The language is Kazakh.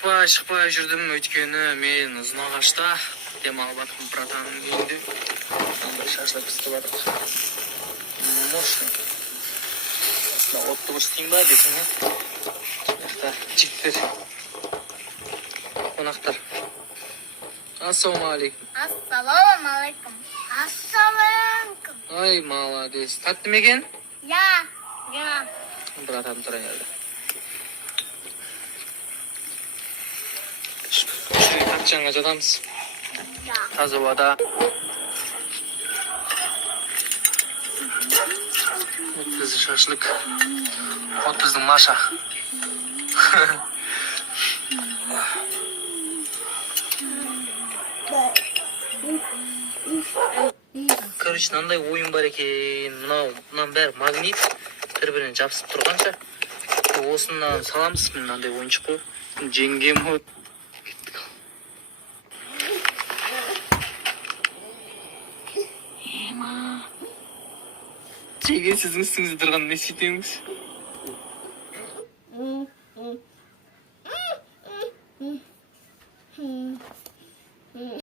шықпай жүрдім, өйткені мен Ұзынағашта демалып жатырмын братанның үйінде. Андай шашлык пісіріп жатырмыз. Мощный. Осында отты көрсетейін ба десең, мына жігіттер, қонақтар. Ассалаумағалейкум. Ассалаумағалейкум. Ассалаумағалейкум. Ай, молодец. Татты ма екен? Я. Братан тұра келді. Қатшанға жатамыз. Таза ауада. Біздің шашлык. Вот біздің Маша. Короче, мынандай ойын бар екен. Мынаның бәрі магнит. Бір-біріне жабысып тұрғанша. Осынан саламыз, мынандай ойыншық қой. Жеңгем от. Жеңге сіздің үстіңізде тұрған не сөйтеміз?